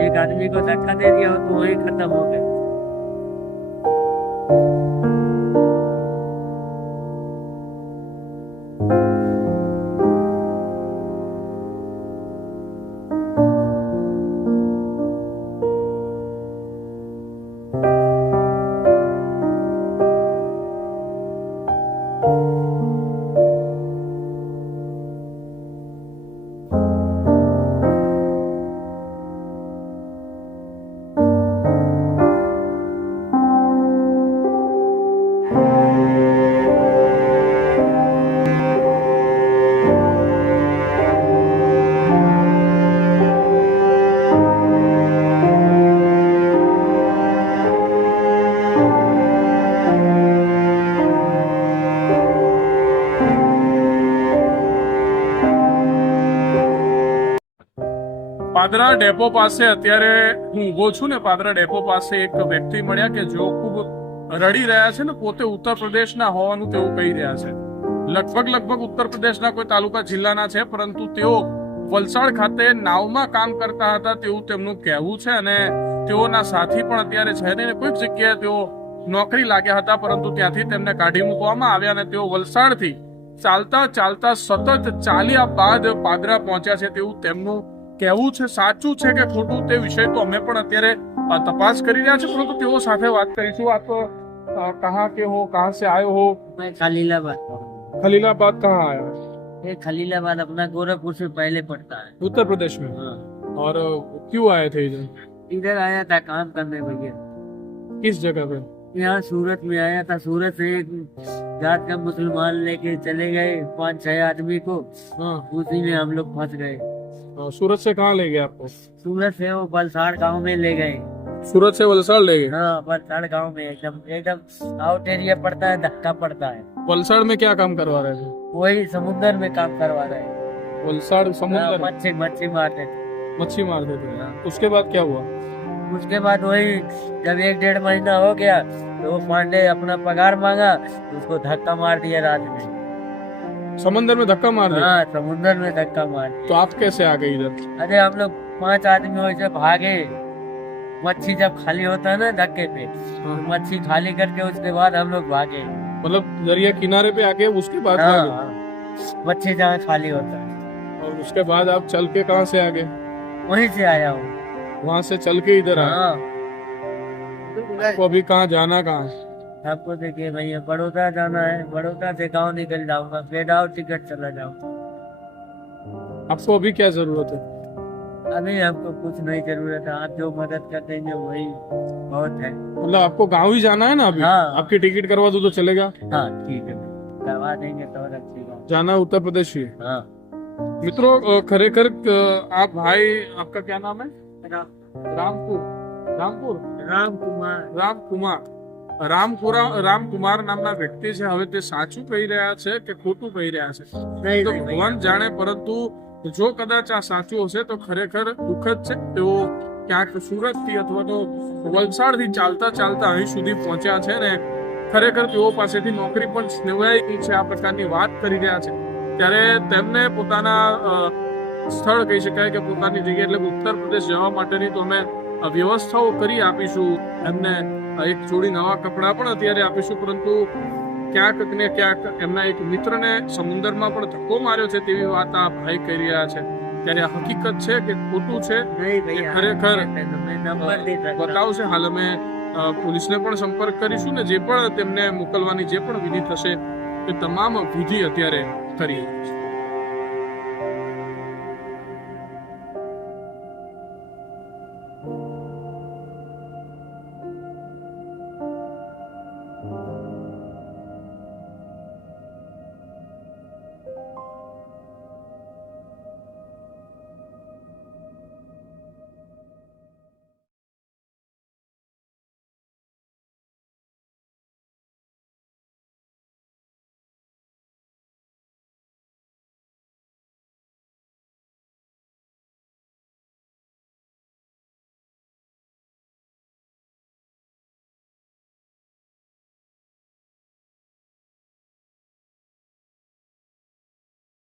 एक आदमी को धक्का दे दिया हो तो वही खत्म हो गए પાદરા ડેપો પાસે અત્યારે હું ઊભો છું ને પાદરા ડેપો પાસે એક વ્યક્તિ મળ્યા કે જો ખૂબ રડી રહ્યા છે ને પોતે ઉત્તર પ્રદેશના હોવાનું તેઓ કહી રહ્યા છે લગભગ લગભગ ઉત્તર પ્રદેશના કોઈ તાલુકા જિલ્લાના છે પરંતુ તેઓ વલસાડ ખાતે નાવમાં કામ કરતા હતા તેવું તેમનું કહેવું છે અને તેઓના સાથી પણ અત્યારે છે ને કોઈક જગ્યાએ તેઓ નોકરી લાગ્યા હતા પરંતુ ત્યાંથી તેમને કાઢી મૂકવામાં આવ્યા અને તેઓ વલસાડથી ચાલતા ચાલતા સતત ચાલ્યા બાદ પાદરા પહોંચ્યા છે તેવું તેમનું કે આવું છે સાચું છે કે ખોટું તે વિષય તો અમે પણ અત્યારે તપાસ કરી રહ્યા છું પરંતુ તેઓ સાફા વાત કરીશું આપ કહા કે હો ક્યાં સે આયે હો મેં ખલીલાબાદ ખલીલાબાદ ક્યાં આયા હે ખલીલાબાદ apna ગોરપુર સે પહેલે પડતા હે ઉત્તર પ્રદેશ મેં હા ઓર ક્યું આયે થે ઇંદર આયા થા કામ કરને ભાઈ યે કિસ જગહ પર યહ સુરત મેં આયા થા સુરત હે જાત કે મુસ્લમાન લેકે ચલે ગય પાંચ છ આદમી કો હા ભૂસી મેં હમ લોગ फस ગય हाँ, सूरत से कहाँ ले गए आपको सूरत से वो बलसाड़ गांव में ले गए सूरत से वलसाड़ ले गए हाँ बलसाड़ गांव में एकदम एकदम आउट एरिया पड़ता है धक्का पड़ता है वलसाड़ में क्या काम करवा रहे थे वही समुद्र में काम करवा रहे वलसाड़ समुद्र हाँ, मच्छी मच्छी मारते थे मच्छी मारते थे हाँ। उसके बाद क्या हुआ उसके बाद वही जब एक डेढ़ महीना हो गया तो वो पांडे अपना पगार मांगा उसको धक्का मार दिया रात में समंदर में धक्का मार दिया हाँ, समुंदर में धक्का मार तो आप कैसे आ गए इधर अरे हम लोग पांच आदमी वैसे भागे मच्छी जब खाली होता है ना धक्के पे तो हाँ। मच्छी खाली करके उसके बाद हम लोग भागे मतलब दरिया किनारे पे आके उसके बाद हाँ, मच्छी जहाँ खाली होता है और उसके बाद आप चल के कहाँ से आगे वहीं से आया हूँ वहाँ से चल के इधर आया तो अभी कहाँ जाना कहाँ आपको देखिए भैया बड़ौदा जाना है बड़ौदा से गांव निकल जाऊंगा बेदाव टिकट चला जाऊंगा आपको अभी क्या जरूरत है अभी आपको कुछ नहीं जरूरत है आप जो मदद कर देंगे वही बहुत है मतलब आपको गांव ही जाना है ना अभी हाँ। आपकी टिकट करवा दो तो चलेगा हाँ ठीक है करवा देंगे तो और अच्छी बात जाना उत्तर प्रदेश ही हाँ मित्रों खरेखर आप भाई आपका क्या नाम है रामपुर रामपुर राम कुमार राम कुमार રામપુરા રામકુમાર નામના વ્યક્તિ છે હવે તે સાચું કહી રહ્યા છે કે ખોટું કહી રહ્યા છે તો ભગવાન જાણે પરંતુ જો કદાચ આ સાચું હશે તો ખરેખર દુઃખદ છે તેઓ ક્યાંક સુરતથી અથવા તો વલસાડથી ચાલતા ચાલતા અહીં સુધી પહોંચ્યા છે ને ખરેખર તેઓ પાસેથી નોકરી પણ સ્નેવાઈ ગઈ છે આ પ્રકારની વાત કરી રહ્યા છે ત્યારે તેમને પોતાના સ્થળ કહી શકાય કે પોતાની જગ્યા એટલે ઉત્તર પ્રદેશ જવા માટેની તો અમે વ્યવસ્થાઓ કરી આપીશું એમને એક જોડી નવા કપડાં પણ અત્યારે આપીશું પરંતુ ક્યાંક ને ક્યાંક એમના એક મિત્રને સમુદ્રમાં પણ ધક્કો માર્યો છે તેવી વાત આ ભાઈ કરી રહ્યા છે ત્યારે હકીકત છે કે ખોટું છે ખરેખર બતાવશે હાલ અમે પોલીસને પણ સંપર્ક કરીશું ને જે પણ તેમને મોકલવાની જે પણ વિધિ થશે એ તમામ વિધિ અત્યારે કરી છે